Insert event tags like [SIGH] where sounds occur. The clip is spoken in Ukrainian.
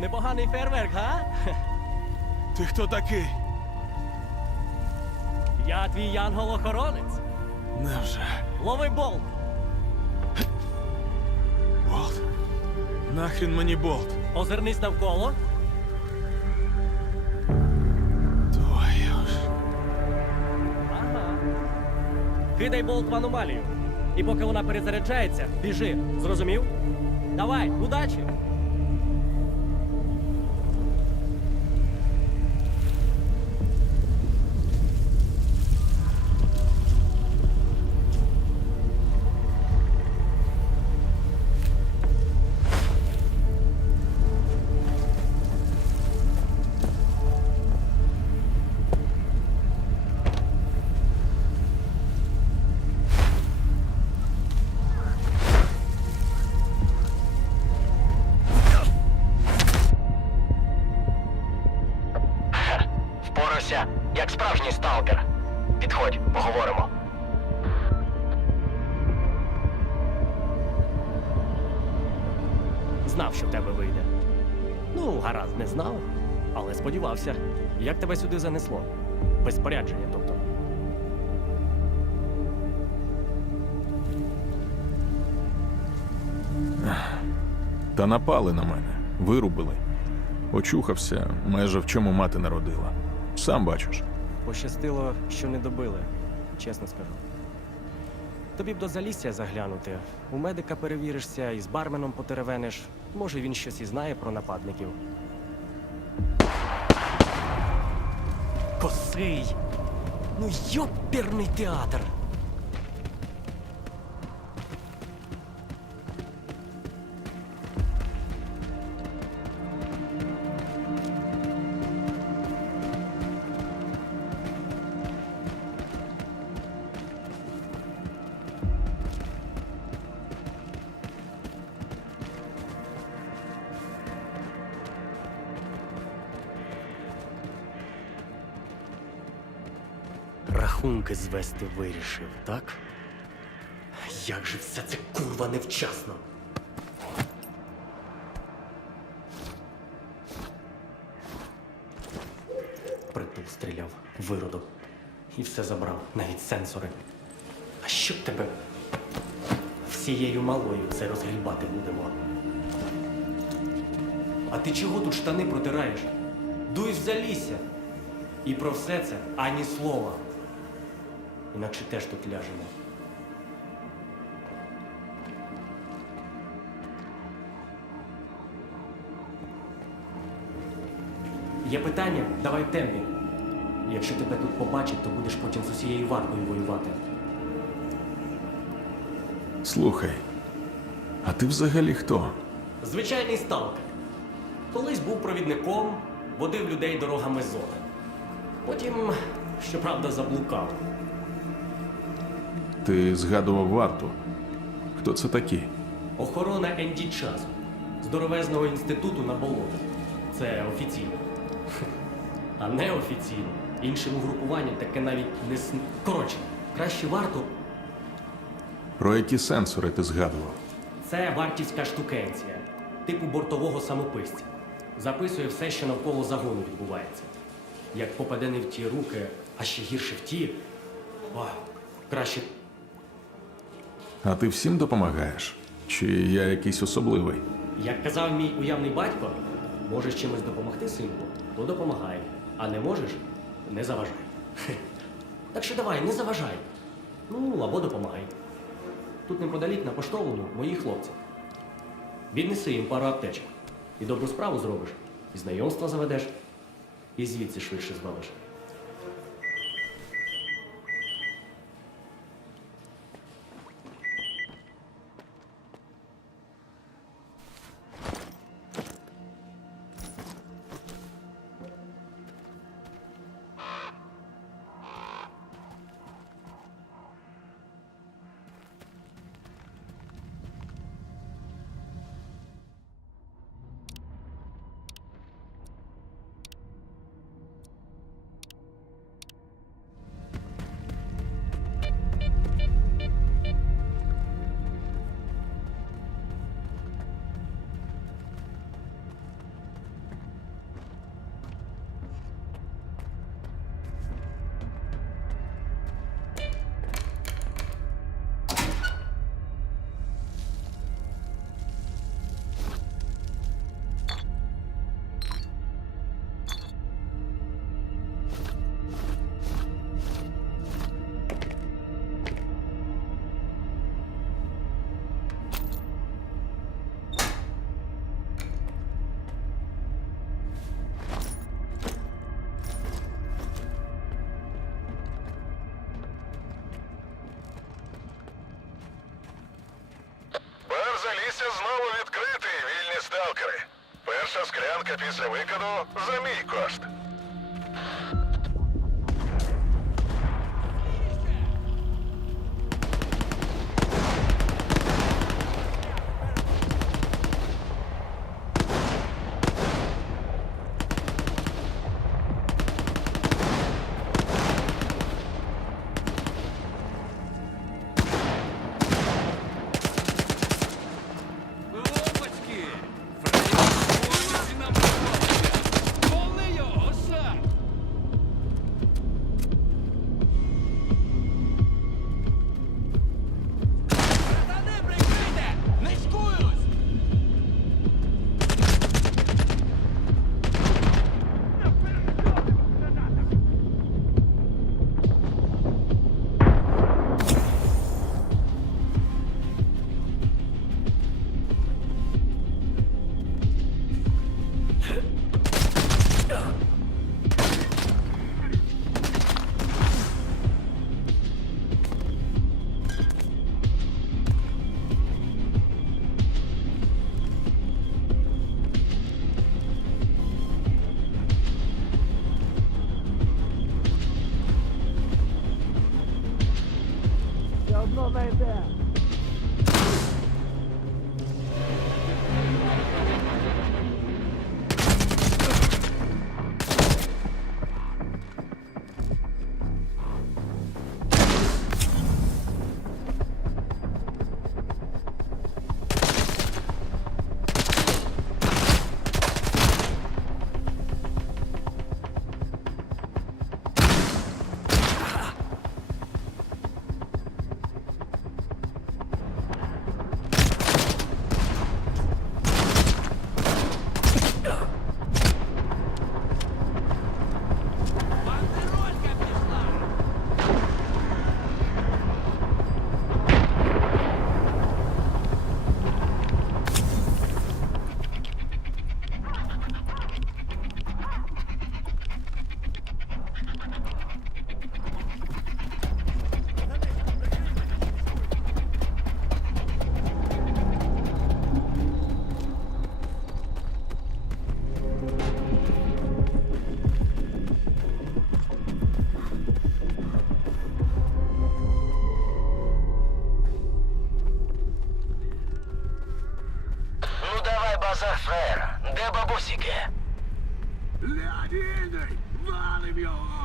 Непоганий фейерверк, га? [LAUGHS] Ти хто такий? Я твій янгол-охоронець. Невже? Лови болт. Болт. Нахрін мені болт. Озирнись навколо. Твою ж. Ага. Кидай болт в аномалію. І поки вона перезаряджається, біжи. Зрозумів? Давай, удачі! Сталкер. Підходь, поговоримо. Знав, що в тебе вийде. Ну, гаразд, не знав, але сподівався. Як тебе сюди занесло? Без спорядження, тобто. Та напали на мене, вирубили. Очухався, майже в чому мати народила. Сам бачиш. Пощастило, що не добили, чесно скажу. Тобі б до залісся заглянути. У медика перевіришся і з барменом потеревениш. Може, він щось і знає про нападників. Косий! Ну йоперний театр! Рахунки звести вирішив, так? Як же все це курва невчасно? Притул стріляв, виродок. І все забрав, навіть сенсори. А що б тебе всією малою це розгрібати будемо? А ти чого тут штани протираєш? Дуй в залісся. І про все це ані слова. Інакше теж тут ляжемо. Є питання? Давай в темпі. Якщо тебе тут побачать, то будеш потім з усією варкою воювати. Слухай, а ти взагалі хто? Звичайний сталкер. Колись був провідником, водив людей дорогами зони. Потім, щоправда, заблукав. Ти згадував варту. Хто це такі? Охорона Енді часу. Здоровезного інституту на болотах. Це офіційно. А неофіційно. Іншим угрупуванням таке навіть не сн... Коротше, краще варто. Про які сенсори ти згадував? Це вартівська штукенція, типу бортового самописця. Записує все, що навколо загону відбувається. Як попаде не в ті руки, а ще гірше в ті. О, краще А ти всім допомагаєш? Чи я якийсь особливий? Як казав мій уявний батько, можеш чимось допомогти синку, то допомагай. А не можеш не заважай. [LAUGHS] Так що давай, не заважай. Ну, або допомагай. Тут неподалік на поштовому мої хлопці. Віднеси їм пару аптечок. І добру справу зробиш, і знайомства заведеш, і звідси швидше звалиш. Перша склянка після викиду за мій кошт. My night. Ну давай. Де бабусіки? Леонідий! Валим його!